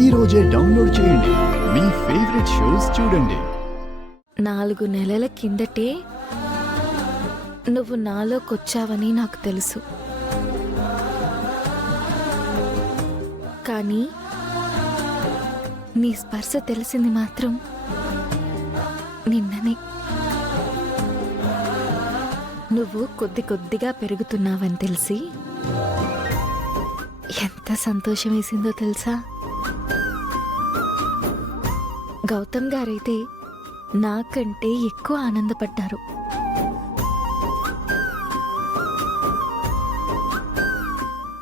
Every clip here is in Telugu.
ఈ రోజే డౌన్లోడ్ చేయండి. మీ ఫేవరెట్ షోస్ చూడండి. 4 నెలల కిందటే నువ్వు నాలోకొచ్చావని నాకు తెలుసు. కానీ నీ స్పర్శ తెలిసింది మాత్రం నిన్ననే. నువ్వు కొద్ది కొద్దిగా పెరుగుతున్నావని తెలిసి ఎంత సంతోషం వేసిందో తెలుసా? గౌతమ్ గారైతే నాకంటే ఎక్కువ ఆనందపడ్డారు.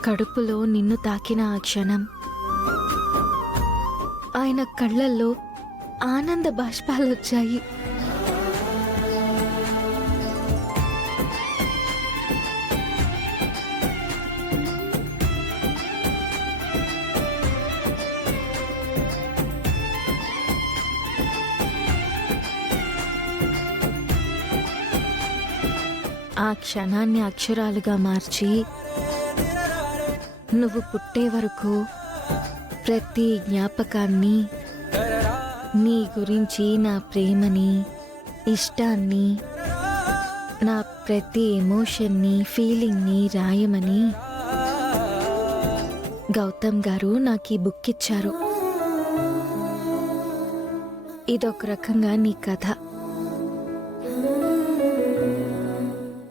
కడుపులో నిన్ను తాకిన ఆ క్షణం ఆయన కళ్ళల్లో ఆనంద బాష్పాలొచ్చాయి. ఆ క్షణాన్ని అక్షరాలుగా మార్చి నువ్వు పుట్టే వరకు ప్రతి జ్ఞాపకాన్ని, నీ గురించి నా ప్రేమని, ఇష్టాన్ని, నా ప్రతి ఎమోషన్ని, ఫీలింగ్ని రాయమని గౌతమ్ గారు నాకు ఈ బుక్ ఇచ్చారు. ఇదొక రకంగా నీ కథ.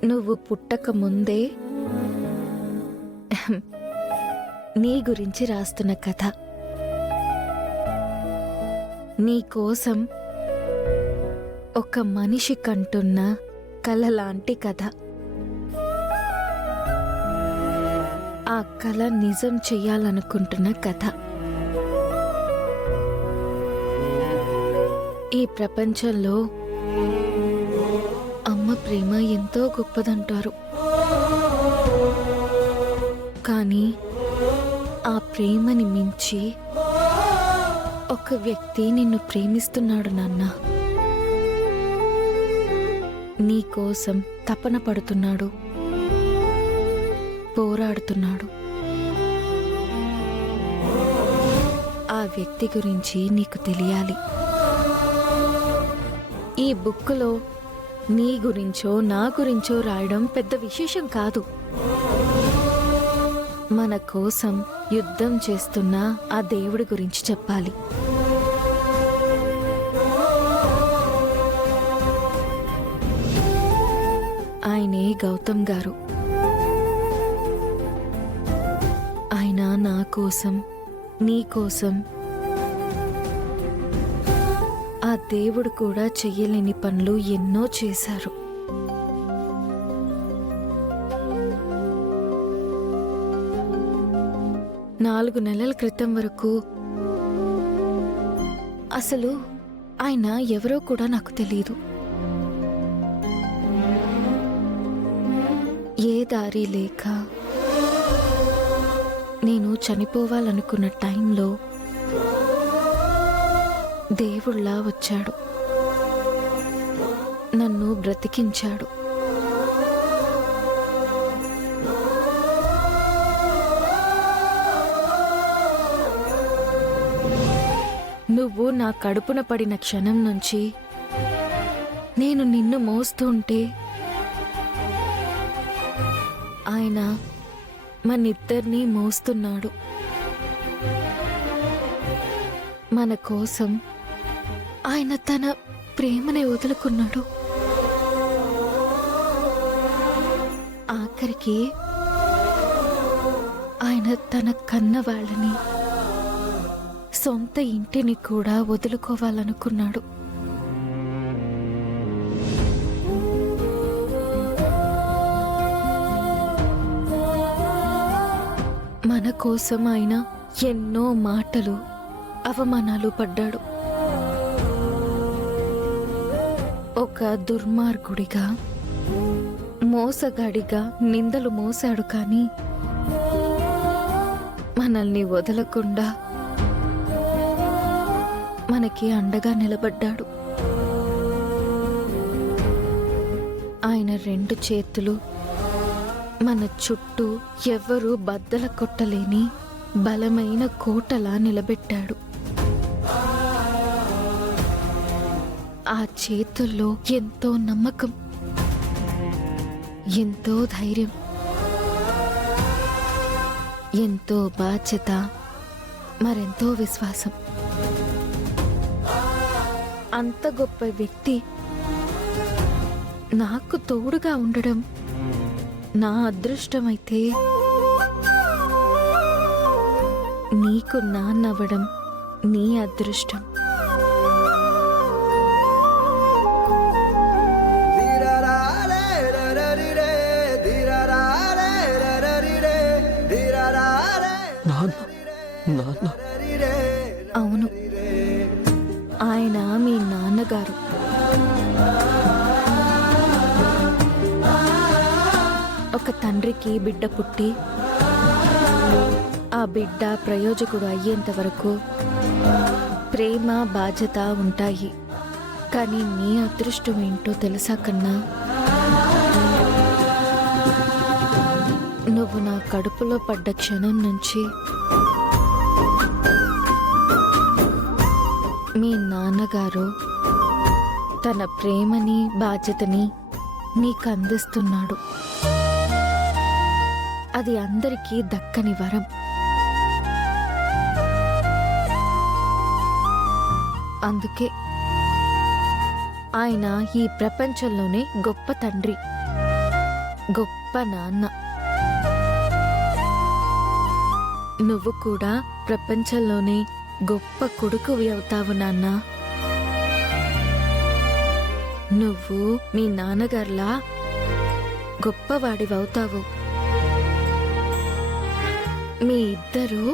నువ్వు పుట్టక ముందే నీ గురించి రాస్తున్న కథ. నీ కోసం ఒక మనిషి కంటున్న కల లాంటి కథ. ఆ కల నిజం చెయ్యాలనుకుంటున్న కథ. ఈ ప్రపంచంలో అమ్మ ప్రేమ ఎంతో గొప్పదంటారు. కానీ ఆ ప్రేమని మించి ఒక వ్యక్తి నిన్ను ప్రేమిస్తున్నాడు నాన్న. నీ కోసం తపన పడుతున్నాడు, పోరాడుతున్నాడు. ఆ వ్యక్తి గురించి నీకు తెలియాలి. ఈ బుక్కులో నీ గురించో నా గురించో రాయడం పెద్ద విశేషం కాదు. మన కోసం యుద్ధం చేస్తున్న ఆ దేవుడి గురించి చెప్పాలి. ఆయనే గౌతమ్ గారు. ఆయన నా కోసం, నీ కోసం, ఆ దేవుడు కూడా చెయ్యలేని పనులు ఎన్నో చేశారు. నాలుగు నెలల క్రితం వరకు అసలు ఆయన ఎవరో కూడా నాకు తెలియదు. ఏ దారి లేక నేను చనిపోవాలనుకున్న టైంలో దేవుళ్ళా వచ్చాడు, నన్ను బ్రతికించాడు. నువ్వు నా కడుపున పడిన క్షణం నుంచి నేను నిన్ను మోస్తుంటే ఆయన మనిద్దరినీ మోస్తున్నాడు. మన కోసం ఆయన తన ప్రేమని వదులుకున్నాడు. ఆఖరికి ఆయన తన కన్న వాళ్ళని, సొంత ఇంటిని కూడా వదులుకోవాలనుకున్నాడు. మన కోసం ఆయన ఎన్నో మాటలు, అవమానాలు పడ్డాడు. ఒక దుర్మార్గుడిగా, మోసగాడిగా నిందలు మోసాడు. కానీ మనల్ని వదలకుండా మనకి అండగా నిలబడ్డాడు. ఆయన రెండు చేతులు మన చుట్టూ ఎవ్వరూ బద్దల కొట్టలేని బలమైన కోటలా నిలబెట్టాడు. ఆ చేతుల్లో ఎంతో నమ్మకం, ఎంతో ధైర్యం, ఎంతో బాధ్యత, మరెంతో విశ్వాసం. అంత గొప్ప వ్యక్తి నాకు తోడుగా ఉండడం నా అదృష్టమైతే, నీకు నాన్నవ్వడం నీ అదృష్టం. అవును, ఆయన మీ నాన్నగారు. ఒక తండ్రికి బిడ్డ పుట్టి ఆ బిడ్డ ప్రయోజకుడు అయ్యేంత వరకు ప్రేమ బాధ్యత ఉంటాయి. కానీ నీ అదృష్టం ఏంటో తెలుసా కన్నా? నువ్వు నా కడుపులో పడ్డ క్షణం నుంచి మీ నాన్నగారు తన ప్రేమని బాధ్యతని నీకు అందిస్తున్నాడు. అది అందరికీ దక్కని వరం. అందుకే ఆయన ఈ ప్రపంచంలోనే గొప్ప తండ్రి, గొప్ప నాన్న. నువ్వు కూడా ప్రపంచంలోనే గొప్ప కొడుకువి అవుతావు నాన్న. నువ్వు మీ నాన్నగారిలా గొప్పవాడివవుతావు. మీ ఇద్దరూ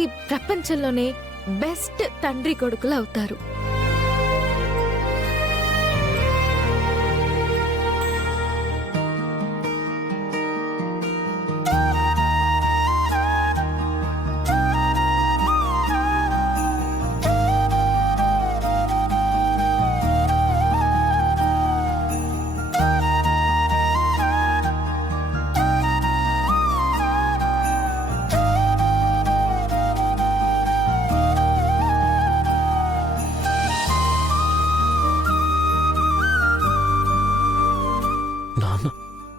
ఈ ప్రపంచంలోనే బెస్ట్ తండ్రి కొడుకులు అవుతారు.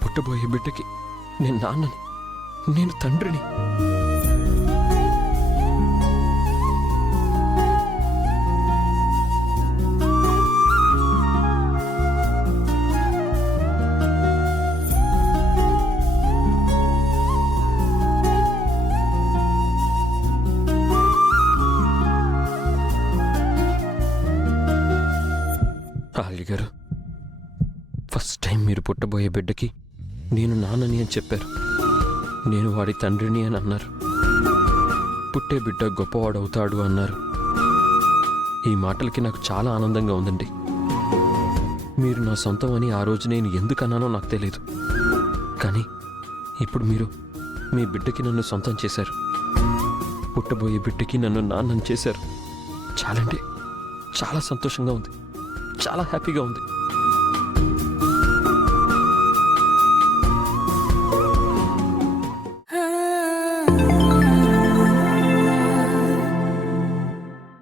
పుట్టబోయే బిడ్డకి నేను నాన్నని, నేను తండ్రిని. ఆలి గారు, ఫస్ట్ టైం మీరు పుట్టబోయే బిడ్డకి నేను నాన్నని అని చెప్పారు. నేను వాడి తండ్రిని అని అన్నారు. పుట్టే బిడ్డ గొప్పవాడవుతాడు అన్నారు. ఈ మాటలకి నాకు చాలా ఆనందంగా ఉందండి. మీరు నా సొంతం అని ఆ రోజు నేను ఎందుకన్నానో నాకు తెలియదు. కానీ ఇప్పుడు మీరు మీ బిడ్డకి నన్ను సొంతం చేశారు. పుట్టబోయే బిడ్డకి నన్ను నాన్నని చేశారు. చాలండి, చాలా సంతోషంగా ఉంది, చాలా హ్యాపీగా ఉంది.